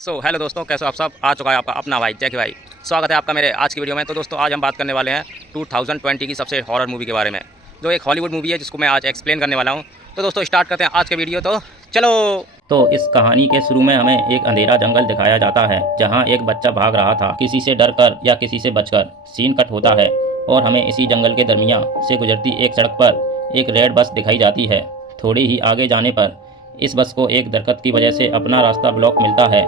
Hello दोस्तों, कैसे हो आप सब। आ चुका है आपका अपना भाई जैकी भाई। स्वागत है आपका मेरे आज की वीडियो में। तो दोस्तों आज हम बात करने वाले हैं 2020 की सबसे हॉरर मूवी के बारे में, जो एक हॉलीवुड मूवी है जिसको मैं आज एक्सप्लेन करने वाला हूं। तो दोस्तों स्टार्ट करते हैं आज के वीडियो। तो चलो। तो इस कहानी के शुरू में हमें एक अंधेरा जंगल दिखाया जाता है जहां एक बच्चा भाग रहा था, किसी से डरकर या किसी से बचकर। सीन कट होता है और हमें इसी जंगल के दरमियान से गुजरती एक सड़क पर एक रेड बस दिखाई जाती है। थोड़ी ही आगे जाने पर इस बस को एक दरख्त की वजह से अपना रास्ता ब्लॉक मिलता है,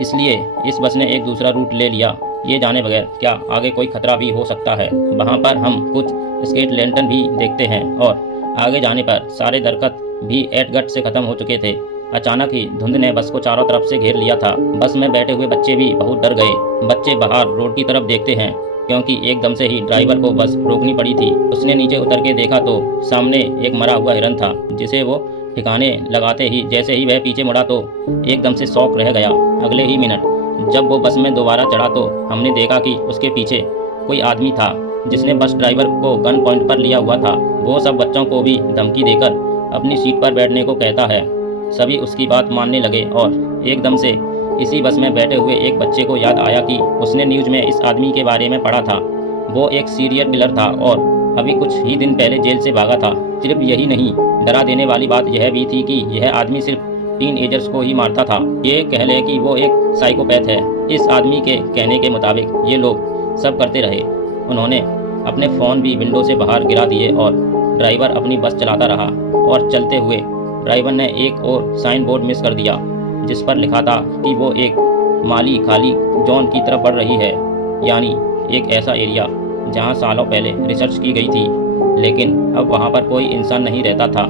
इसलिए इस बस ने एक दूसरा रूट ले लिया, ये जाने बगैर क्या आगे कोई खतरा भी हो सकता है। वहाँ पर हम कुछ स्केट लैंटर्न भी देखते हैं और आगे जाने पर सारे दरख्त भी एटगट से ख़त्म हो चुके थे। अचानक ही धुंध ने बस को चारों तरफ से घेर लिया था। बस में बैठे हुए बच्चे भी बहुत डर गए। बच्चे बाहर रोड की तरफ देखते हैं क्योंकि एकदम से ही ड्राइवर को बस रोकनी पड़ी थी। उसने नीचे उतर के देखा तो सामने एक मरा हुआ हिरन था, जिसे वो ठिकाने लगाते ही जैसे ही वह पीछे मुड़ा तो एकदम से शॉक रह गया। अगले ही मिनट जब वो बस में दोबारा चढ़ा तो हमने देखा कि उसके पीछे कोई आदमी था जिसने बस ड्राइवर को गन पॉइंट पर लिया हुआ था। वो सब बच्चों को भी धमकी देकर अपनी सीट पर बैठने को कहता है। सभी उसकी बात मानने लगे और एकदम से इसी बस में बैठे हुए एक बच्चे को याद आया कि उसने न्यूज़ में इस आदमी के बारे में पढ़ा था। वो एक सीरियल किलर था और अभी कुछ ही दिन पहले जेल से भागा था। सिर्फ यही नहीं, डरा देने वाली बात यह भी थी कि यह आदमी सिर्फ टीन एजर्स को ही मारता था। ये कह ले कि वो एक साइकोपैथ है। इस आदमी के कहने के मुताबिक ये लोग सब करते रहे। उन्होंने अपने फ़ोन भी विंडो से बाहर गिरा दिए और ड्राइवर अपनी बस चलाता रहा। और चलते हुए ड्राइवर ने एक और साइन बोर्ड मिस कर दिया जिस पर लिखा था कि वो एक माली खाली जोन की तरफ बढ़ रही है, यानी एक ऐसा एरिया जहां सालों पहले रिसर्च की गई थी, लेकिन अब वहां पर कोई इंसान नहीं रहता था।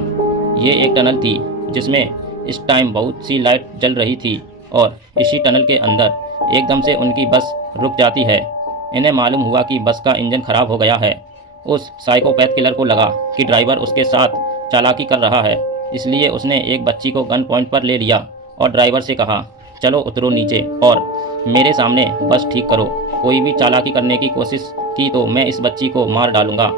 ये एक टनल थी जिसमें इस टाइम बहुत सी लाइट जल रही थी और इसी टनल के अंदर एकदम से उनकी बस रुक जाती है। इन्हें मालूम हुआ कि बस का इंजन खराब हो गया है। उस साइकोपैथ किलर को लगा कि ड्राइवर उसके साथ चालाकी कर रहा है, इसलिए उसने एक बच्ची को गन पॉइंट पर ले लिया और ड्राइवर से कहा, चलो उतरो नीचे और मेरे सामने बस ठीक करो। कोई भी चालाकी करने की कोशिश की तो मैं इस बच्ची को मार डालूंगा।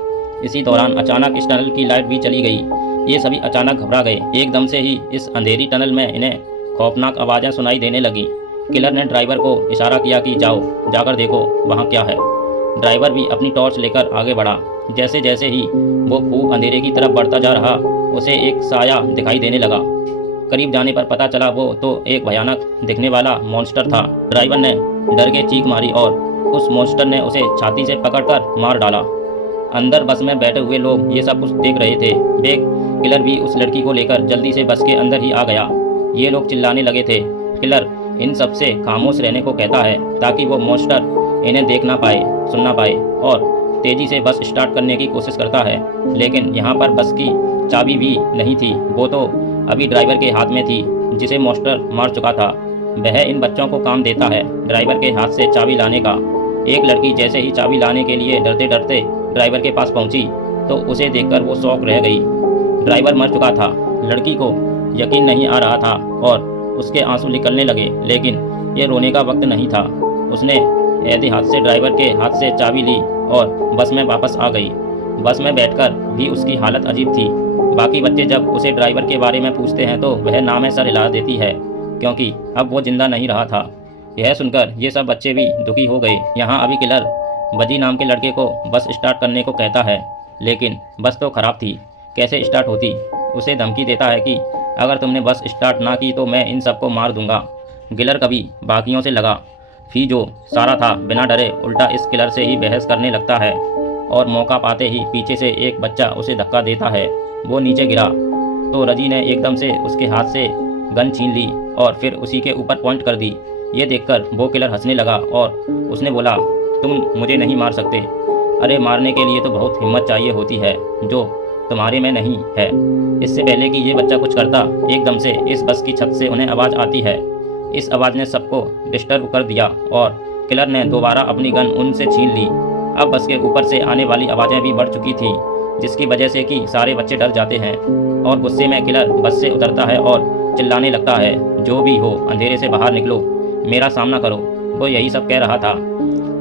इसी दौरान अचानक इस टनल की लाइट भी चली गई। ये सभी अचानक घबरा गए। एकदम से ही इस अंधेरी टनल में इन्हें खौफनाक आवाज़ें सुनाई देने लगी। किलर ने ड्राइवर को इशारा किया कि जाओ, जाकर देखो वहाँ क्या है। ड्राइवर भी अपनी टॉर्च लेकर आगे बढ़ा। जैसे जैसे ही वो खूब अंधेरे की तरफ बढ़ता जा रहा, उसे एक साया दिखाई देने लगा। करीब जाने पर पता चला वो तो एक भयानक दिखने वाला मॉन्स्टर था। ड्राइवर ने डर के चीख मारी और उस मॉन्स्टर ने उसे छाती से पकड़कर मार डाला। अंदर बस में बैठे हुए लोग ये सब कुछ देख रहे थे। वे किलर भी उस लड़की को लेकर जल्दी से बस के अंदर ही आ गया। ये लोग चिल्लाने लगे थे। किलर इन सब से खामोश रहने को कहता है ताकि वो मॉन्स्टर इन्हें देख ना पाए, सुन ना पाए, और तेज़ी से बस स्टार्ट करने की कोशिश करता है। लेकिन यहाँ पर बस की चाबी भी नहीं थी। वो तो अभी ड्राइवर के हाथ में थी जिसे मॉन्स्टर मार चुका था। वह इन बच्चों को काम देता है ड्राइवर के हाथ से चाबी लाने का। एक लड़की जैसे ही चाबी लाने के लिए डरते डरते ड्राइवर के पास पहुंची तो उसे देखकर वो शॉक रह गई। ड्राइवर मर चुका था। लड़की को यकीन नहीं आ रहा था और उसके आंसू निकलने लगे, लेकिन ये रोने का वक्त नहीं था। उसने एहतियात से ड्राइवर के हाथ से चाबी ली और बस में वापस आ गई। बस में बैठकर भी उसकी हालत अजीब थी। बाकी बच्चे जब उसे ड्राइवर के बारे में पूछते हैं तो वह नाम सर हिला देती है क्योंकि अब वो जिंदा नहीं रहा था। यह सुनकर ये सब बच्चे भी दुखी हो गए। यहाँ अभी किलर वजी नाम के लड़के को बस स्टार्ट करने को कहता है, लेकिन बस तो ख़राब थी, कैसे स्टार्ट होती। उसे धमकी देता है कि अगर तुमने बस स्टार्ट ना की तो मैं इन सबको मार दूंगा। किलर कभी बाकियों से लगा फी जो सारा था, बिना डरे उल्टा इस किलर से ही बहस करने लगता है और मौका पाते ही पीछे से एक बच्चा उसे धक्का देता है। वो नीचे गिरा तो रजी ने एकदम से उसके हाथ से गन छीन ली और फिर उसी के ऊपर पॉइंट कर दी। ये देखकर वो किलर हंसने लगा और उसने बोला, तुम मुझे नहीं मार सकते। अरे मारने के लिए तो बहुत हिम्मत चाहिए होती है जो तुम्हारे में नहीं है। इससे पहले कि ये बच्चा कुछ करता, एकदम से इस बस की छत से उन्हें आवाज़ आती है। इस आवाज़ ने सबको डिस्टर्ब कर दिया और किलर ने दोबारा अपनी गन उनसे छीन ली। अब बस के ऊपर से आने वाली आवाज़ें भी बढ़ चुकी थी, जिसकी वजह से कि सारे बच्चे डर जाते हैं और गुस्से में किलर बस से उतरता है और चिल्लाने लगता है, जो भी हो अंधेरे से बाहर निकलो, मेरा सामना करो। वो यही सब कह रहा था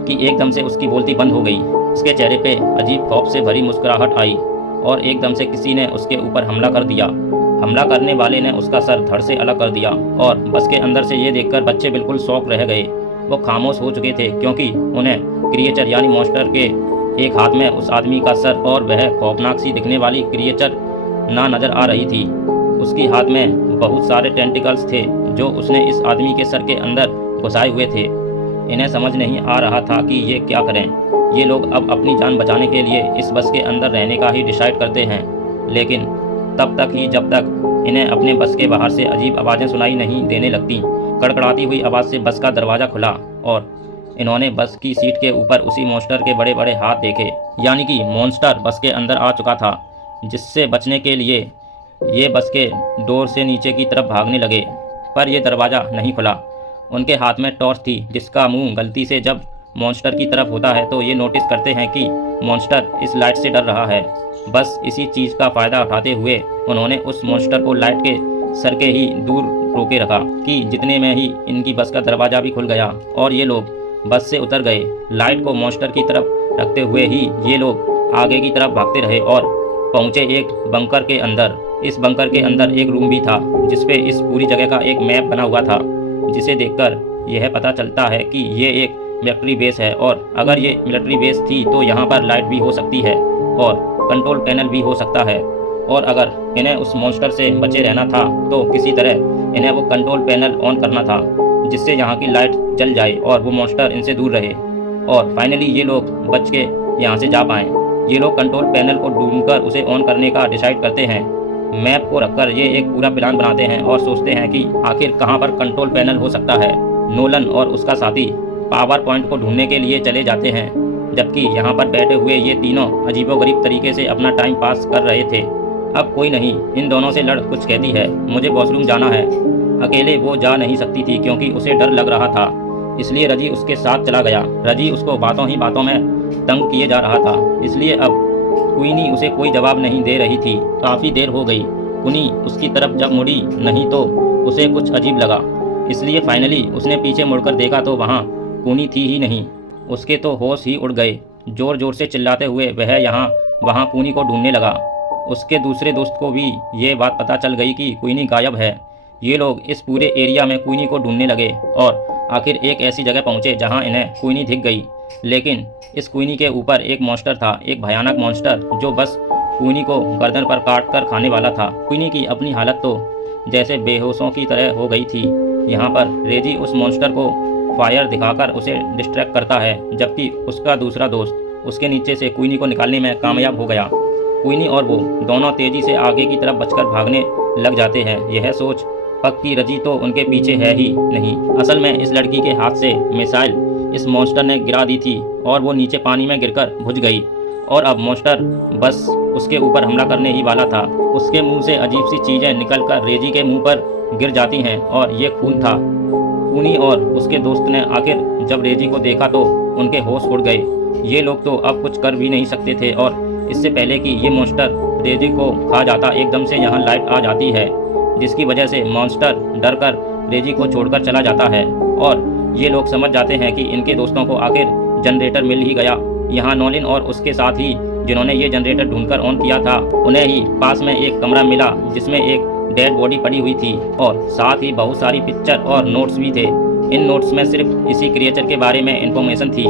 कि एकदम से उसकी बोलती बंद हो गई। उसके चेहरे पे अजीब खौफ से भरी मुस्कुराहट आई और एकदम से किसी ने उसके ऊपर हमला कर दिया। हमला करने वाले ने उसका सर धड़ से अलग कर दिया और बस के अंदर से ये देखकर बच्चे बिल्कुल शॉक रह गए। वो खामोश हो चुके थे क्योंकि उन्हें क्रिएचर यानी मॉन्स्टर के एक हाथ में उस आदमी का सर और वह खौफनाक सी दिखने वाली क्रिएचर ना नजर आ रही थी। उसकी हाथ में बहुत सारे टेंटिकल्स थे जो उसने इस आदमी के सर के अंदर घुसाए हुए थे। इन्हें समझ नहीं आ रहा था कि ये क्या करें। ये लोग अब अपनी जान बचाने के लिए इस बस के अंदर रहने का ही डिसाइड करते हैं, लेकिन तब तक ही जब तक इन्हें अपने बस के बाहर से अजीब आवाज़ें सुनाई नहीं देने लगती। कड़कड़ाती हुई आवाज़ से बस का दरवाज़ा खुला और इन्होंने बस की सीट के ऊपर उसी मॉन्स्टर के बड़े बड़े हाथ देखे, यानी कि मॉन्स्टर बस के अंदर आ चुका था। जिससे बचने के लिए ये बस के डोर से नीचे की तरफ भागने लगे, पर यह दरवाज़ा नहीं खुला। उनके हाथ में टॉर्च थी जिसका मुंह गलती से जब मॉन्स्टर की तरफ होता है तो ये नोटिस करते हैं कि मॉन्स्टर इस लाइट से डर रहा है। बस इसी चीज़ का फ़ायदा उठाते हुए उन्होंने उस मॉन्स्टर को लाइट के सर के ही दूर रोके रखा कि जितने में ही इनकी बस का दरवाज़ा भी खुल गया और ये लोग बस से उतर गए। लाइट को मॉन्स्टर की तरफ रखते हुए ही ये लोग आगे की तरफ भागते रहे और पहुँचे एक बंकर के अंदर। इस बंकर के अंदर एक रूम भी था जिसपे इस पूरी जगह का एक मैप बना हुआ था, जिसे देखकर यह पता चलता है कि ये एक मिलिट्री बेस है और अगर ये मिलिट्री बेस थी तो यहाँ पर लाइट भी हो सकती है और कंट्रोल पैनल भी हो सकता है। और अगर इन्हें उस मॉन्स्टर से बचे रहना था तो किसी तरह इन्हें वो कंट्रोल पैनल ऑन करना था जिससे यहाँ की लाइट जल जाए और वो मॉन्स्टर इनसे दूर रहे और फाइनली ये लोग बच के यहाँ से जा पाएँ। ये लोग कंट्रोल पैनल को ढूंढकर उसे ऑन करने का डिसाइड करते हैं। मैप को रखकर ये एक पूरा प्लान बनाते हैं और सोचते हैं कि आखिर कहाँ पर कंट्रोल पैनल हो सकता है। नोलन और उसका साथी पावर पॉइंट को ढूंढने के लिए चले जाते हैं, जबकि यहाँ पर बैठे हुए ये तीनों अजीबोगरीब तरीके से अपना टाइम पास कर रहे थे। अब कोई नहीं, इन दोनों से लड़ कुछ कहती है, मुझे वॉशरूम जाना है। अकेले वो जा नहीं सकती थी क्योंकि उसे डर लग रहा था, इसलिए रजी उसके साथ चला गया। रजी उसको बातों ही बातों में तंग किए जा रहा था, इसलिए अब क्वीनी उसे कोई जवाब नहीं दे रही थी। काफ़ी देर हो गई। क्वीनी उसकी तरफ जब मुड़ी नहीं तो उसे कुछ अजीब लगा, इसलिए फाइनली उसने पीछे मुड़कर देखा तो वहाँ क्वीनी थी ही नहीं। उसके तो होश ही उड़ गए। जोर जोर से चिल्लाते हुए वह यहाँ वहाँ क्वीनी को ढूंढने लगा। उसके दूसरे दोस्त को भी ये बात पता चल गई कि क्वीनी गायब है। ये लोग इस पूरे एरिया में क्वीनी को ढूंढने लगे और आखिर एक ऐसी जगह पहुँचे जहाँ इन्हें क्वीनी दिख गई। लेकिन इस क्वीनी के ऊपर एक मॉन्स्टर था, एक भयानक मॉन्स्टर जो बस क्वीनी को गर्दन पर काट कर खाने वाला था। क्वीनी की अपनी हालत तो जैसे बेहोशों की तरह हो गई थी। यहाँ पर रेजी उस मॉन्स्टर को फायर दिखाकर उसे डिस्ट्रैक्ट करता है, जबकि उसका दूसरा दोस्त उसके नीचे से क्वीनी को निकालने में कामयाब हो गया। क्वीनी और वो दोनों तेजी से आगे की तरफ बचकर भागने लग जाते हैं। यह सोच पक्की रजी तो उनके पीछे है ही नहीं। असल में इस लड़की के हाथ से मिसाइल इस मॉन्स्टर ने गिरा दी थी और वो नीचे पानी में गिरकर बुझ गई और अब मॉन्स्टर बस उसके ऊपर हमला करने ही वाला था। उसके मुंह से अजीब सी चीज़ें निकलकर रेजी के मुंह पर गिर जाती हैं और ये खून था। क्वीनी और उसके दोस्त ने आखिर जब रेजी को देखा तो उनके होश उड़ गए। ये लोग तो अब कुछ कर भी नहीं सकते थे और इससे पहले कि ये मॉन्स्टर रेजी को खा जाता, एकदम से यहाँ लाइट आ जाती है जिसकी वजह से मॉन्स्टर डर कर रेजी को छोड़कर चला जाता है और ये लोग समझ जाते हैं कि इनके दोस्तों को आखिर जनरेटर मिल ही गया। यहाँ नोलिन और उसके साथ ही जिन्होंने ये जनरेटर ढूंढकर ऑन किया था, उन्हें ही पास में एक कमरा मिला जिसमें एक डेड बॉडी पड़ी हुई थी और साथ ही बहुत सारी पिक्चर और नोट्स भी थे। इन नोट्स में सिर्फ इसी क्रिएचर के बारे में इंफॉर्मेशन थी।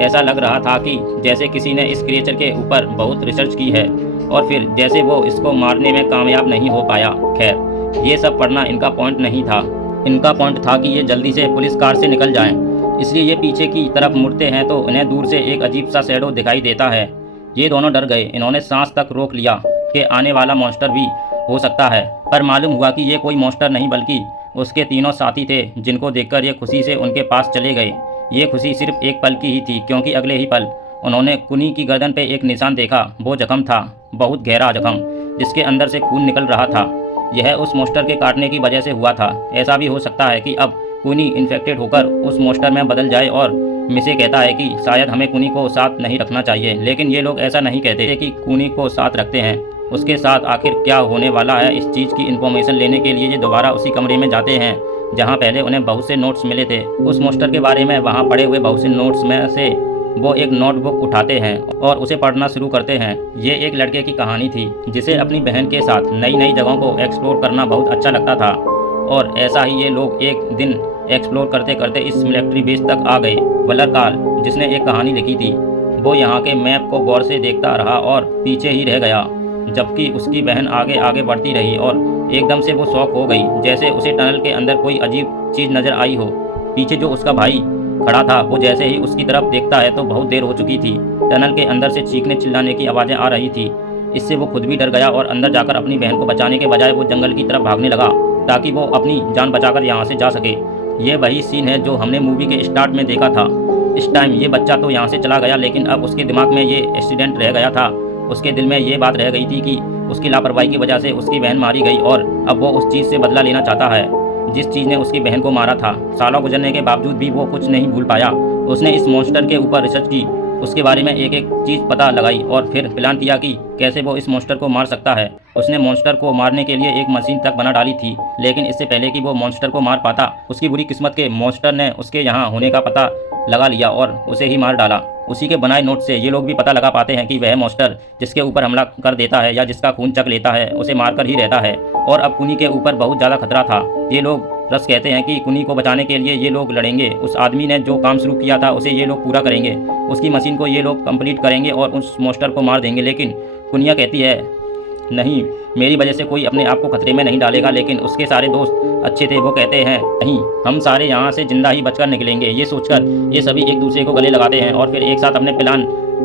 ऐसा लग रहा था कि जैसे किसी ने इस क्रिएचर के ऊपर बहुत रिसर्च की है और फिर जैसे वो इसको मारने में कामयाब नहीं हो पाया। खैर, ये सब पढ़ना इनका पॉइंट नहीं था। इनका पॉइंट था कि ये जल्दी से पुलिस कार से निकल जाएं। इसलिए ये पीछे की तरफ मुड़ते हैं तो इन्हें दूर से एक अजीब सा शैडो दिखाई देता है। ये दोनों डर गए। इन्होंने सांस तक रोक लिया कि आने वाला मॉन्स्टर भी हो सकता है, पर मालूम हुआ कि ये कोई मॉन्स्टर नहीं बल्कि उसके तीनों साथी थे, जिनको देखकर ये खुशी से उनके पास चले गए। ये खुशी सिर्फ एक पल की ही थी क्योंकि अगले ही पल उन्होंने क्वीनी की गर्दन पे एक निशान देखा। वो जख्म था, बहुत गहरा जख्म जिसके अंदर से खून निकल रहा था। यह उस मॉन्स्टर के काटने की वजह से हुआ था। ऐसा भी हो सकता है कि अब क्वीनी इन्फेक्टेड होकर उस मॉन्स्टर में बदल जाए और मिसे कहता है कि शायद हमें क्वीनी को साथ नहीं रखना चाहिए, लेकिन ये लोग ऐसा नहीं कहते कि क्वीनी को साथ रखते हैं। उसके साथ आखिर क्या होने वाला है, इस चीज़ की इन्फॉर्मेशन लेने के लिए ये दोबारा उसी कमरे में जाते हैं जहाँ पहले उन्हें बहुत से नोट्स मिले थे। उस मॉन्स्टर के बारे में वहाँ पड़े हुए बहुत से नोट्स में से वो एक नोटबुक उठाते हैं और उसे पढ़ना शुरू करते हैं। ये एक लड़के की कहानी थी जिसे अपनी बहन के साथ नई नई जगहों को एक्सप्लोर करना बहुत अच्छा लगता था। और ऐसा ही ये लोग एक दिन एक्सप्लोर करते करते इस मिलिट्री बेस तक आ गए। वल्लर काल, जिसने एक कहानी लिखी थी, वो यहाँ के मैप को गौर से देखता रहा और पीछे ही रह गया, जबकि उसकी बहन आगे आगे बढ़ती रही और एकदम से वो शॉक हो गई, जैसे उसे टनल के अंदर कोई अजीब चीज़ नज़र आई हो। पीछे जो उसका भाई खड़ा था, वो जैसे ही उसकी तरफ देखता है तो बहुत देर हो चुकी थी। टनल के अंदर से चीखने चिल्लाने की आवाज़ें आ रही थी। इससे वो खुद भी डर गया और अंदर जाकर अपनी बहन को बचाने के बजाय वो जंगल की तरफ भागने लगा ताकि वो अपनी जान बचाकर यहाँ से जा सके। ये वही सीन है जो हमने मूवी के स्टार्ट में देखा था। इस टाइम ये बच्चा तो यहाँ से चला गया, लेकिन अब उसके दिमाग में ये एक्सीडेंट रह गया था। उसके दिल में ये बात रह गई थी कि उसकी लापरवाही की वजह से उसकी बहन मारी गई और अब वो उस चीज़ से बदला लेना चाहता है जिस चीज़ ने उसकी बहन को मारा था। सालों गुजरने के बावजूद भी वो कुछ नहीं भूल पाया। उसने इस मॉन्स्टर के ऊपर रिसर्च की, उसके बारे में एक एक चीज़ पता लगाई और फिर प्लान किया कि कैसे वो इस मॉन्स्टर को मार सकता है। उसने मॉन्स्टर को मारने के लिए एक मशीन तक बना डाली थी, लेकिन इससे पहले कि वो मॉन्स्टर को मार पाता, उसकी बुरी किस्मत के मॉन्स्टर ने उसके यहाँ होने का पता लगा लिया और उसे ही मार डाला। उसी के बनाए नोट से ये लोग भी पता लगा पाते हैं कि वह मॉन्स्टर जिसके ऊपर हमला कर देता है या जिसका खून चख लेता है, उसे मारकर ही रहता है। और अब कुनी के ऊपर बहुत ज़्यादा खतरा था। ये लोग रस कहते हैं कि कुनी को बचाने के लिए ये लोग लड़ेंगे। उस आदमी ने जो काम शुरू किया था उसे ये लोग पूरा करेंगे। उसकी मशीन को ये लोग कंप्लीट करेंगे और उस मॉन्स्टर को मार देंगे। लेकिन कुनिया कहती है, नहीं, मेरी वजह से कोई अपने आप को खतरे में नहीं डालेगा। लेकिन उसके सारे दोस्त अच्छे थे, वो कहते हैं नहीं, हम सारे यहाँ से जिंदा ही बचकर निकलेंगे। ये सोचकर ये सभी एक दूसरे को गले लगाते हैं और फिर एक साथ अपने प्लान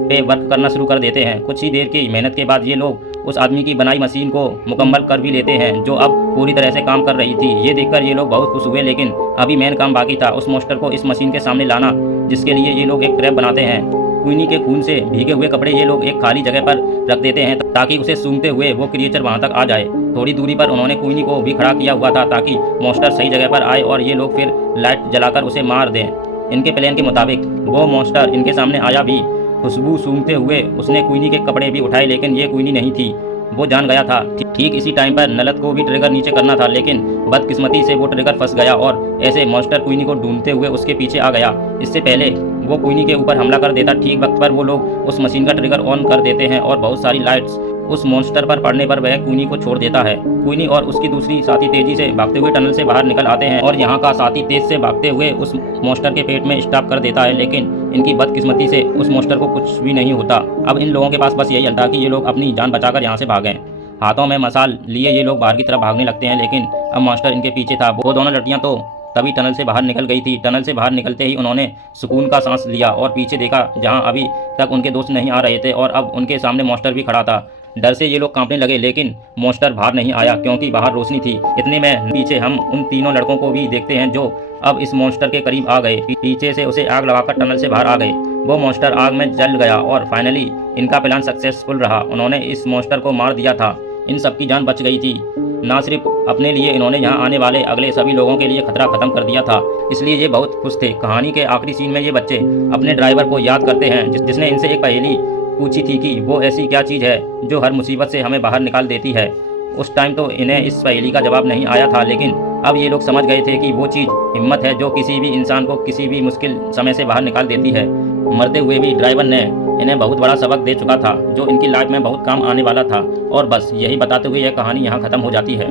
पे वर्क करना शुरू कर देते हैं। कुछ ही देर की मेहनत के बाद ये लोग उस आदमी की बनाई मशीन को मुकम्मल कर भी लेते हैं, जो अब पूरी तरह से काम कर रही थी। ये देखकर ये लोग बहुत खुश हुए, लेकिन अभी मेन काम बाकी था, उस मॉन्स्टर को इस मशीन के सामने लाना, जिसके लिए ये लोग एक ट्रैप बनाते हैं। क्वीनी के खून से भीगे हुए कपड़े ये लोग एक खाली जगह पर रख देते हैं ताकि उसे सूंघते हुए वो क्रिएचर वहां तक आ जाए। थोड़ी दूरी पर उन्होंने क्वीनी को भी खड़ा किया हुआ था ताकि मॉन्स्टर सही जगह पर आए और ये लोग फिर लाइट जलाकर उसे मार दें। इनके प्लान के मुताबिक वो मॉन्स्टर इनके सामने आया भी। खुशबू सूंघते हुए उसने क्वीनी के कपड़े भी उठाए, लेकिन ये क्वीनी नहीं थी। वो जान गया था। ठीक इसी टाइम पर नलत को भी ट्रिगर नीचे करना था, लेकिन बदकिस्मती से वो ट्रिगर फंस गया और ऐसे मॉन्स्टर क्वीनी को ढूंढते हुए उसके पीछे आ गया। इससे पहले वो क्वीनी के ऊपर हमला कर देता, ठीक वक्त पर वो लोग उस मशीन का ट्रिगर ऑन कर देते हैं और बहुत सारी लाइट्स उस मॉन्स्टर पर पड़ने पर वह क्वीनी को छोड़ देता है। क्वीनी और उसकी दूसरी साथी तेजी से भागते हुए टनल से बाहर निकल आते हैं और यहाँ का साथी तेज से भागते हुए उस मॉन्स्टर के पेट में स्टॉप कर देता है, लेकिन इनकी बदकिस्मती से उस मॉन्स्टर को कुछ भी नहीं होता। अब इन लोगों के पास बस यही हल था कि ये लोग अपनी जान बचाकर यहाँ से भागें। हाथों में मसाल लिए ये लोग बाहर की तरफ भागने लगते हैं, लेकिन अब मॉन्स्टर इनके पीछे था। वो दोनों लड़कियां तो तभी टनल से बाहर निकल गई थी। टनल से बाहर निकलते ही उन्होंने सुकून का सांस लिया और पीछे देखा, जहां अभी तक उनके दोस्त नहीं आ रहे थे और अब उनके सामने मॉन्स्टर भी खड़ा था। डर से ये लोग कांपने लगे, लेकिन मॉन्स्टर बाहर नहीं आया क्योंकि बाहर रोशनी थी। इतने में पीछे हम उन तीनों लड़कों को भी देखते हैं जो अब इस मॉन्स्टर के करीब आ गए। पीछे से उसे आग लगाकर टनल से बाहर आ गए। वो मॉन्स्टर आग में जल गया और फाइनली इनका प्लान सक्सेसफुल रहा। उन्होंने इस मॉन्स्टर को मार दिया था। इन सबकी जान बच गई थी। ना सिर्फ अपने लिए, इन्होंने यहाँ आने वाले अगले सभी लोगों के लिए खतरा खत्म कर दिया था, इसलिए ये बहुत खुश थे। कहानी के आखिरी सीन में ये बच्चे अपने ड्राइवर को याद करते हैं जिसने इनसे एक पहेली पूछी थी कि वो ऐसी क्या चीज़ है जो हर मुसीबत से हमें बाहर निकाल देती है। उस टाइम तो इन्हें इस पहेली का जवाब नहीं आया था, लेकिन अब ये लोग समझ गए थे कि वो चीज़ हिम्मत है जो किसी भी इंसान को किसी भी मुश्किल समय से बाहर निकाल देती है। मरते हुए भी ड्राइवर ने इन्हें बहुत बड़ा सबक दे चुका था जो इनकी लाइफ में बहुत काम आने वाला था। और बस यही बताते हुए यह कहानी यहाँ ख़त्म हो जाती है।